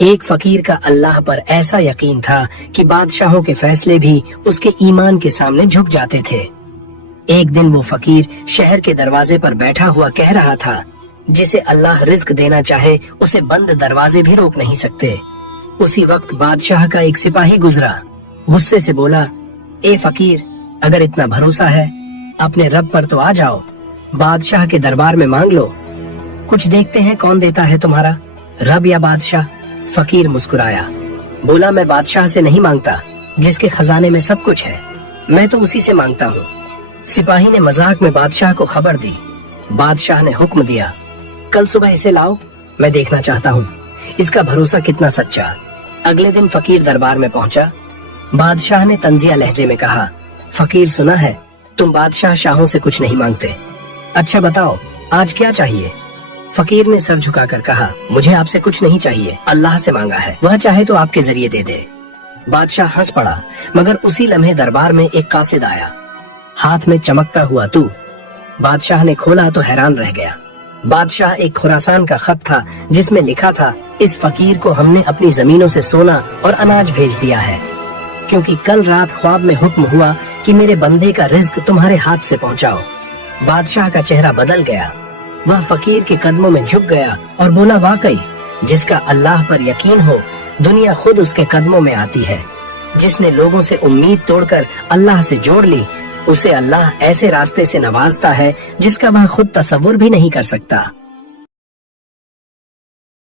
ایک فقیر کا اللہ پر ایسا یقین تھا کہ بادشاہوں کے فیصلے بھی اس کے ایمان کے سامنے جھک جاتے تھے۔ ایک دن وہ فقیر شہر کے دروازے پر بیٹھا ہوا کہہ رہا تھا، جسے اللہ رزق دینا چاہے اسے بند دروازے بھی روک نہیں سکتے۔ اسی وقت بادشاہ کا ایک سپاہی گزرا، غصے سے بولا، اے فقیر، اگر اتنا بھروسہ ہے اپنے رب پر تو آ جاؤ، بادشاہ کے دربار میں مانگ لو، کچھ دیکھتے ہیں کون دیتا ہے تمہارا، رب یا بادشاہ۔ فقیر مسکرایا، بولا، میں بادشاہ سے نہیں مانگتا جس کے خزانے میں سب کچھ ہے، میں تو اسی سے مانگتا ہوں۔ سپاہی نے مذاق میں بادشاہ کو خبر دی۔ بادشاہ نے حکم دیا، کل صبح اسے لاؤ، میں دیکھنا چاہتا ہوں اس کا بھروسہ کتنا سچا۔ اگلے دن فقیر دربار میں پہنچا۔ بادشاہ نے طنزیہ لہجے میں کہا، فقیر، سنا ہے تم بادشاہ شاہوں سے کچھ نہیں مانگتے، اچھا بتاؤ آج کیا چاہیے؟ فقیر نے سر جھکا کر کہا، مجھے آپ سے کچھ نہیں چاہیے، اللہ سے مانگا ہے، وہ چاہے تو آپ کے ذریعے دے دے۔ بادشاہ ہنس پڑا، مگر اسی لمحے دربار میں ایک قاصد آیا، ہاتھ میں چمکتا ہوا تو۔ بادشاہ نے کھولا تو حیران رہ گیا۔ بادشاہ ایک خراسان کا خط تھا جس میں لکھا تھا، اس فقیر کو ہم نے اپنی زمینوں سے سونا اور اناج بھیج دیا ہے، کیونکہ کل رات خواب میں حکم ہوا کہ میرے بندے کا رزق تمہارے ہاتھ سے پہنچاؤ۔ بادشاہ کا چہرہ بدل گیا، وہ فقیر کے قدموں میں جھک گیا اور بولا، واقعی جس کا اللہ پر یقین ہو دنیا خود اس کے قدموں میں آتی ہے، جس نے لوگوں سے امید توڑ کر اللہ سے جوڑ لی، اسے اللہ ایسے راستے سے نوازتا ہے جس کا وہ خود تصور بھی نہیں کر سکتا۔